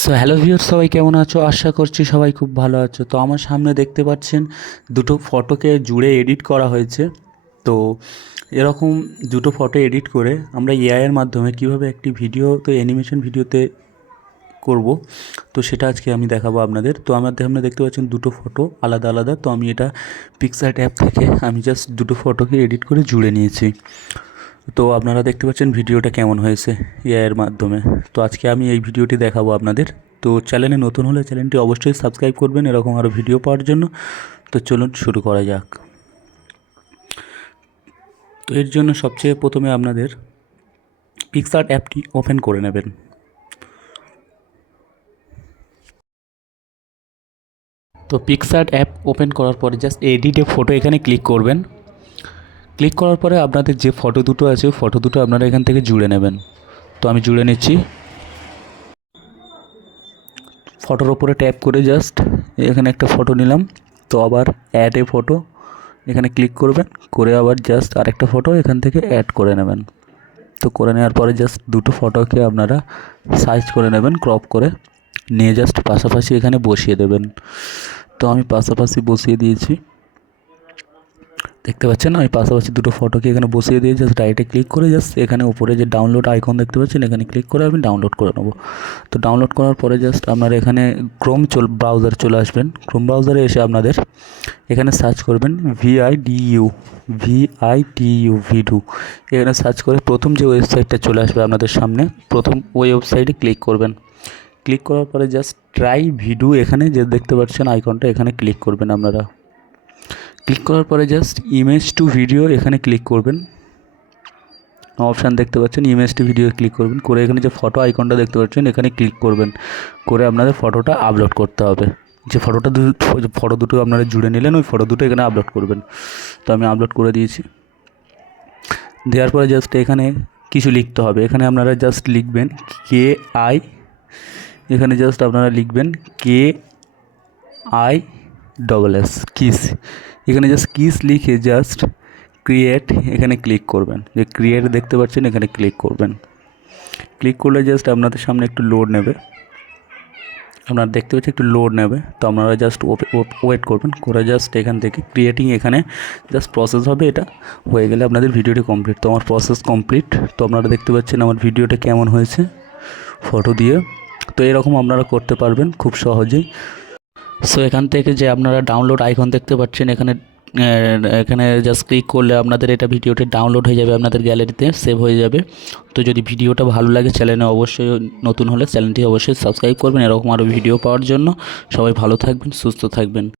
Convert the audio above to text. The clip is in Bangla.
সো হ্যালো ভিউয়ার, সবাই কেমন আছো? আশা করছি সবাই খুব ভালো আছো। তো আমার সামনে দেখতে পাচ্ছেন দুটো ফটোকে জুড়ে এডিট করা হয়েছে। তো এরকম দুটো ফটো এডিট করে আমরা এআই এর মাধ্যমে কিভাবে একটি ভিডিও তো অ্যানিমেশন ভিডিওতে করব, তো সেটা আজকে আমি দেখাবো আপনাদের। তো আমার সামনে দেখতে পাচ্ছেন দুটো ফটো আলাদা আলাদা। তো আমি এটা পিক্সার্ট অ্যাপ থেকে আমি জাস্ট দুটো ফটোকে এডিট করে জুড়ে নিয়েছি। তো আপনারা দেখতে পাচ্ছেন ভিডিওটা কেমন হয়েছে এআই এর মাধ্যমে। তো আজকে আমি এই ভিডিওটি দেখাবো আপনাদের। তো চ্যানেলে নতুন হলে চ্যানেলটি অবশ্যই সাবস্ক্রাইব করবেন এরকম আরও ভিডিও পাওয়ার জন্য। তো চলুন শুরু করা যাক। তো এর জন্য সবচেয়ে প্রথমে আপনাদের পিক্সার্ট অ্যাপটি ওপেন করে নেবেন। তো পিক্সার্ট অ্যাপ ওপেন করার পরে জাস্ট এডিটে ফটো এখানে ক্লিক করবেন। ক্লিক করার পরে আপনাদের যে ফটো দুটো আছে ফটো দুটো আপনারা এখান থেকে জুড়ে নেবেন। তো আমি জুড়ে নিচ্ছি। ফটোর ওপরে ট্যাপ করে জাস্ট এখানে একটা ফটো নিলাম। তো আবার অ্যাড এ ফটো এখানে ক্লিক করবেন, করে আবার জাস্ট আরেকটা ফটো এখান থেকে অ্যাড করে নেবেন। তো করে নেওয়ার পরে জাস্ট দুটো ফটোকে আপনারা সাইজ করে নেবেন, ক্রপ করে নিয়ে জাস্ট পাশাপাশি এখানে বসিয়ে দেবেন। তো আমি পাশাপাশি বসিয়ে দিয়েছি, দেখতে পাচ্ছেন আমি পাশাপাশি দুটো ফটোকে এখানে বসিয়ে দিয়ে জাস্ট রাইটে ক্লিক করে জাস্ট এখানে উপরে যে ডাউনলোড আইকন দেখতে পাচ্ছেন এখানে ক্লিক করে আমি ডাউনলোড করে নেবো। তো ডাউনলোড করার পরে জাস্ট আপনারা এখানে ব্রাউজার চলে আসবেন। ক্রোম ব্রাউজারে এসে আপনাদের এখানে সার্চ করবেন ভিডু। এখানে সার্চ করে প্রথম যে ওয়েবসাইটটা চলে আসবে আপনাদের সামনে, প্রথম ওই ওয়েবসাইটে ক্লিক করবেন। ক্লিক করার পরে জাস্ট ট্রাই ভিডিও এখানে যে দেখতে পাচ্ছেন আইকনটা এখানে ক্লিক করবেন আপনারা। ক্লিক করার পরে জাস্ট ইমেজ টু ভিডিও এখানে ক্লিক করবেন। অপশান দেখতে পাচ্ছেন ইমেজ টু ভিডিও ক্লিক করবেন, করে এখানে যে ফটো আইকনটা দেখতে পাচ্ছেন এখানে ক্লিক করবেন, করে আপনাদের ফটোটা আপলোড করতে হবে। যে ফটো দুটো আপনারা জুড়ে নিলেন ওই ফটো দুটো এখানে আপলোড করবেন। তো আমি আপলোড করে দিয়েছি। দেওয়ার পরে জাস্ট এখানে কিছু লিখতে হবে। এখানে আপনারা জাস্ট লিখবেন KI, এখানে জাস্ট আপনারা লিখবেন KISS কিস। এখানে জাস্ট কিস লিখে জাস্ট ক্রিয়েট এখানে ক্লিক করবেন। যে ক্রিয়েট দেখতে পাচ্ছেন এখানে ক্লিক করবেন। ক্লিক করলে জাস্ট আপনাদের সামনে একটু লোড নেবে, আপনারা দেখতে পাচ্ছেন একটু লোড নেবে। তো আপনারা জাস্ট ওয়েট করবেন, করে জাস্ট এখান থেকে ক্রিয়েটিং এখানে জাস্ট প্রসেস হবে। এটা হয়ে গেলে আপনাদের ভিডিওটি কমপ্লিট। তো আমার প্রসেস কমপ্লিট। তো আপনারা দেখতে পাচ্ছেন আমার ভিডিওটা কেমন হয়েছে ফটো দিয়ে। তো এরকম আপনারা করতে পারবেন খুব সহজেই। সো এখান থেকে যে আপনারা ডাউনলোড আইকন দেখতে পাচ্ছেন এখানে এখানে জাস্ট ক্লিক করলে আপনাদের এটা ভিডিওটি ডাউনলোড হয়ে যাবে, আপনাদের গ্যালারিতে সেভ হয়ে যাবে। তো যদি ভিডিওটা ভালো লাগে চ্যানেলে অবশ্যই নতুন হলে চ্যানেলটি অবশ্যই সাবস্ক্রাইব করবেন এরকম আরও ভিডিও পাওয়ার জন্য। সবাই ভালো থাকবেন, সুস্থ থাকবেন।